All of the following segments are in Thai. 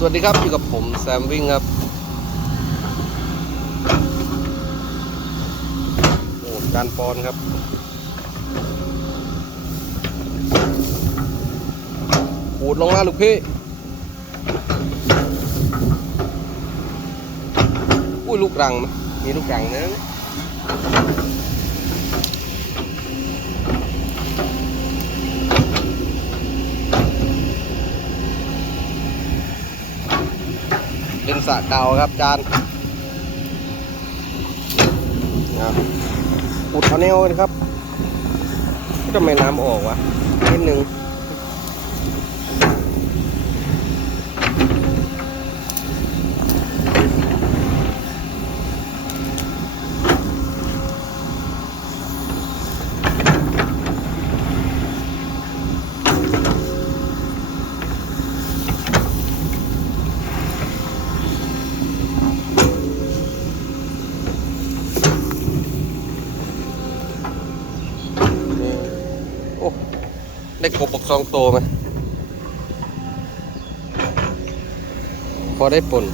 สวัสดีครับ อยู่กับผมแซมวิ่งครับ โอ้จานปอนครับปูดลงมาลูกพี่ อุ้ยลูกรัง มีลูกรังนะเป็น สระเก่าครับจานนะอุดเอาแนวกันครับทำไมน้ำออกวะนิดนึง ได้กบปกซองโตไหมพอได้ปนน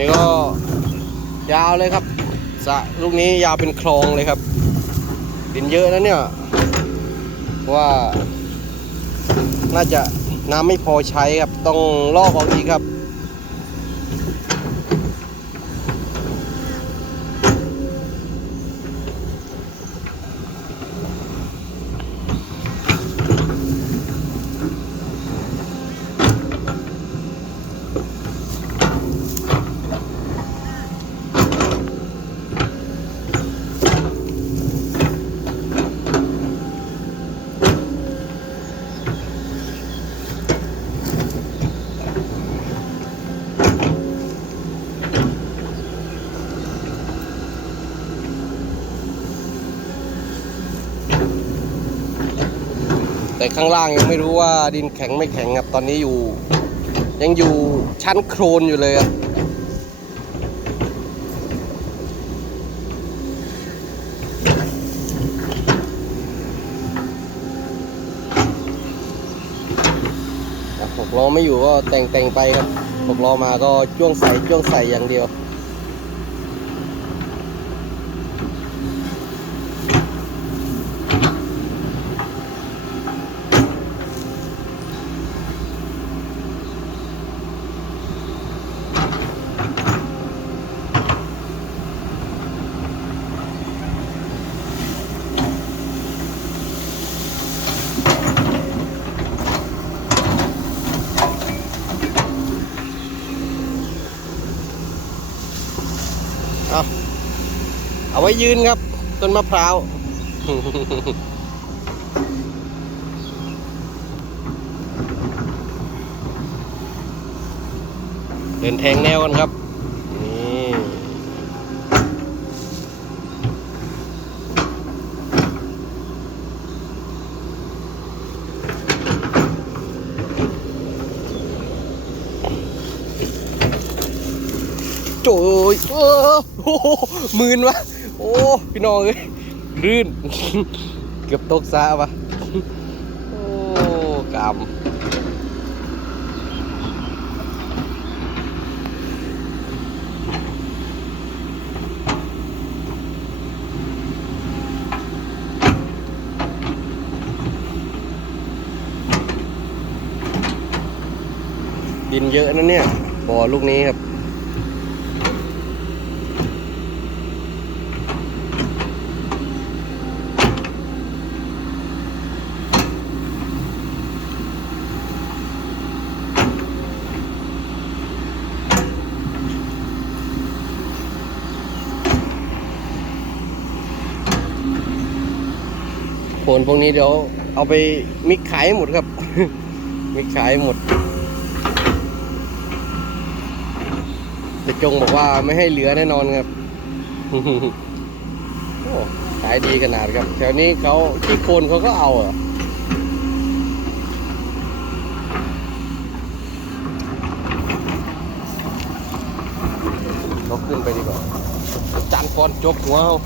ี่ก็ยาวเลยครับสระลูกนี้ยาวเป็นคลองเลยครับ ดินเยอะนะเนี่ยว่าน่าจะ น้ำไม่พอใช้ครับ ต้องลอกออกอีกครับ แต่ข้างล่างยังไม่รู้ว่าดินแข็งไม่แข็งครับ ตอนนี้อยู่ ยังอยู่ชั้นโครนอยู่เลยครับหกล้อไม่อยู่ก็แต่งแต่งไปครับหกล้อมาก็จ้วงใส่จ้วงใส่อย่างเดียว เอาไว้ยืนครับ ต้นมะพร้าวเดินแทงแนวกันครับนี่โจ้ยโอ้โหหมื่นวะ โอ้ พี่น้องเอ้ยลื่น เกือบตกซะวะโอ้กรรมดินเยอะนะเนี่ยบ่อลูกนี้ครับ โคนพวกนี้เดี๋ยวเอาไปมิกขายให้หมดครับ มิกขายหมดแต่จงบอกว่าไม่ให้เหลือแน่นอนครับขายดีขนาดครับ แถวนี้เขาที่โคนเขาก็เอาเหรอเราขึ้นไปดีกว่าจานฟอนจกหัวเขา